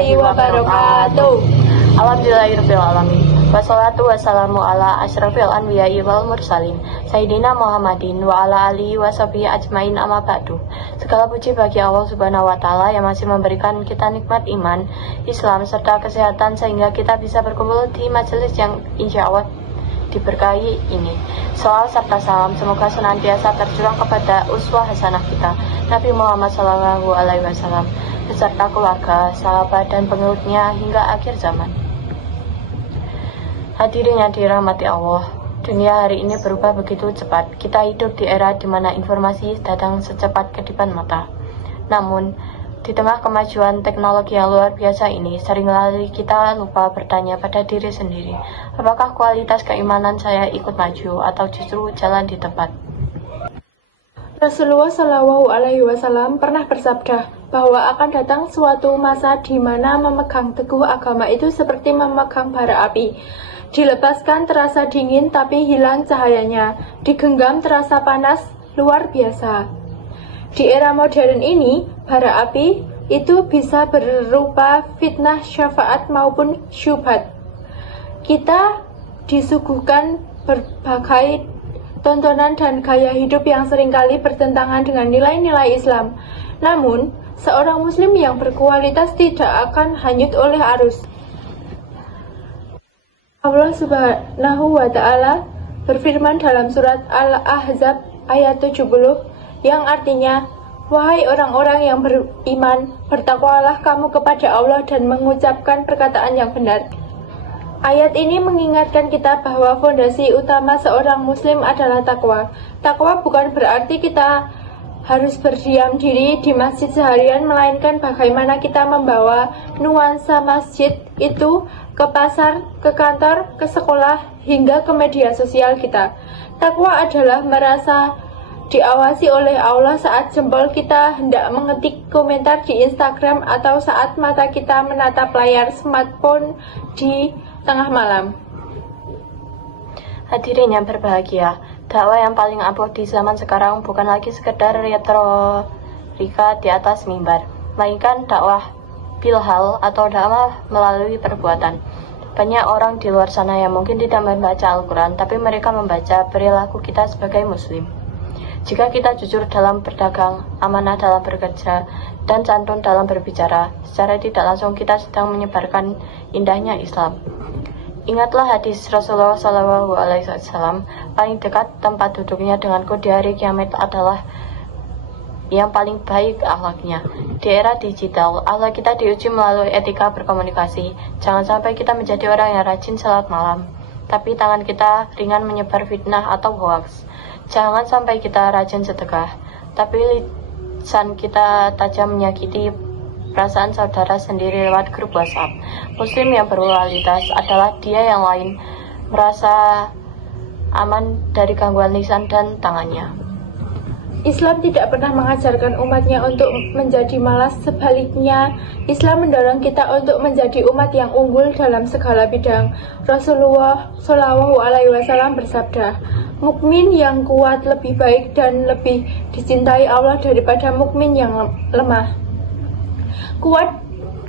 warahmatullahi wabarakatuh. Alhamdulillahirrahmanirrahim. Wassalatu wassalamu ala asyrafil anbiya'i wal mursalin Sayyidina Muhammadin wa ala alihi wa sahbihi ajmain amma ba'du. Segala puji bagi Allah Subhanahu wa Ta'ala yang masih memberikan kita nikmat iman, Islam, serta kesehatan sehingga kita bisa berkumpul di majelis yang insya Allah diberkahi ini. Salawat serta salam semoga senantiasa tercurah kepada uswah hasanah kita, Nabi Muhammad SAW, beserta keluarga, sahabat, dan pengikutnya hingga akhir zaman. Hadirin yang dirahmati Allah, dunia hari ini berubah begitu cepat. Kita hidup di era di mana informasi datang secepat kedipan mata. Namun, di tengah kemajuan teknologi yang luar biasa ini, seringkali kita lupa bertanya pada diri sendiri, apakah kualitas keimanan saya ikut maju atau justru jalan di tempat? Rasulullah Shallallahu Alaihi Wasallam pernah bersabda bahwa akan datang suatu masa di mana memegang teguh agama itu seperti memegang bara api. Dilepaskan terasa dingin tapi hilang cahayanya, digenggam terasa panas luar biasa. Di era modern ini, bara api itu bisa berupa fitnah, syafaat maupun syubhat. Kita disuguhkan berbagai tontonan dan gaya hidup yang seringkali bertentangan dengan nilai-nilai Islam. Namun, seorang muslim yang berkualitas tidak akan hanyut oleh arus. Allah Subhanahu wa Ta'ala berfirman dalam surat Al-Ahzab ayat 70 yang artinya, wahai orang-orang yang beriman, bertakwalah kamu kepada Allah dan mengucapkan perkataan yang benar. Ayat ini mengingatkan kita bahwa fondasi utama seorang muslim adalah takwa. Takwa bukan berarti kita harus berdiam diri di masjid seharian, melainkan bagaimana kita membawa nuansa masjid itu ke pasar, ke kantor, ke sekolah, hingga ke media sosial kita. Takwa adalah merasa diawasi oleh Allah saat jempol kita hendak mengetik komentar di Instagram atau saat mata kita menatap layar smartphone di tengah malam. Hadirin yang berbahagia, dakwah yang paling ampuh di zaman sekarang bukan lagi sekedar retorika di atas mimbar, melainkan dakwah bilhal atau dakwah melalui perbuatan. Banyak orang di luar sana yang mungkin tidak membaca Al-Quran, tapi mereka membaca perilaku kita sebagai muslim. Jika kita jujur dalam berdagang, amanah dalam bekerja, dan santun dalam berbicara, secara tidak langsung kita sedang menyebarkan indahnya Islam. Ingatlah hadis Rasulullah SAW, paling dekat tempat duduknya denganku di hari kiamat adalah yang paling baik akhlaknya. Di era digital, akhlak kita diuji melalui etika berkomunikasi. Jangan sampai kita menjadi orang yang rajin salat malam, tapi tangan kita ringan menyebar fitnah atau hoaks. Jangan sampai kita rajin sedekah, tapi lisan kita tajam menyakiti perasaan saudara sendiri lewat grup WhatsApp. Muslim yang berkualitas adalah dia yang lain merasa aman dari gangguan lisan dan tangannya. Islam tidak pernah mengajarkan umatnya untuk menjadi malas. Sebaliknya, Islam mendorong kita untuk menjadi umat yang unggul dalam segala bidang. Rasulullah Shallallahu Alaihi Wasallam bersabda, mukmin yang kuat lebih baik dan lebih dicintai Allah daripada mukmin yang lemah. Kuat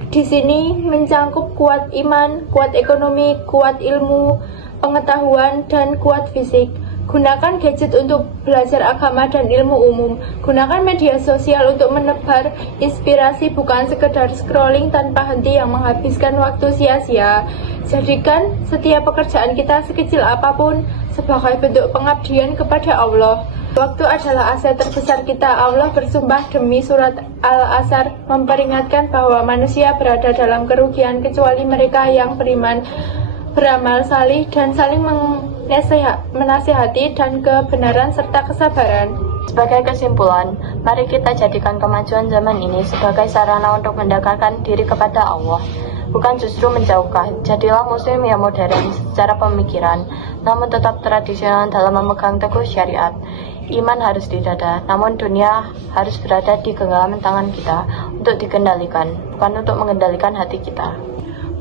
di sini mencangkup kuat iman, kuat ekonomi, kuat ilmu, pengetahuan, dan kuat fisik. Gunakan gadget untuk belajar agama dan ilmu umum. Gunakan media sosial untuk menebar inspirasi, bukan sekedar scrolling tanpa henti yang menghabiskan waktu sia-sia. Jadikan setiap pekerjaan kita sekecil apapun sebagai bentuk pengabdian kepada Allah. Waktu adalah aset terbesar kita. Allah bersumpah demi surat Al-Asr memperingatkan bahwa manusia berada dalam kerugian kecuali mereka yang beriman, beramal salih, dan saling menasihati dan kebenaran serta kesabaran. Sebagai kesimpulan, mari kita jadikan kemajuan zaman ini sebagai sarana untuk mendekatkan diri kepada Allah, bukan justru menjauhkan. Jadilah muslim yang modern secara pemikiran, namun tetap tradisional dalam memegang teguh syariat. Iman harus di dada, namun dunia harus berada di genggaman tangan kita untuk dikendalikan, bukan untuk mengendalikan hati kita.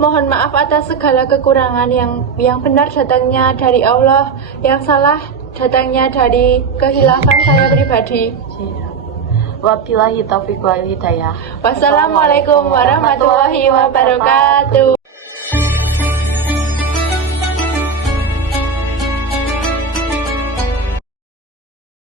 Mohon maaf atas segala kekurangan. Yang benar datangnya dari Allah, yang salah datangnya dari kehilafan saya pribadi. Wabillahi taufiq wal hidayah. Wassalamualaikum warahmatullahi wabarakatuh.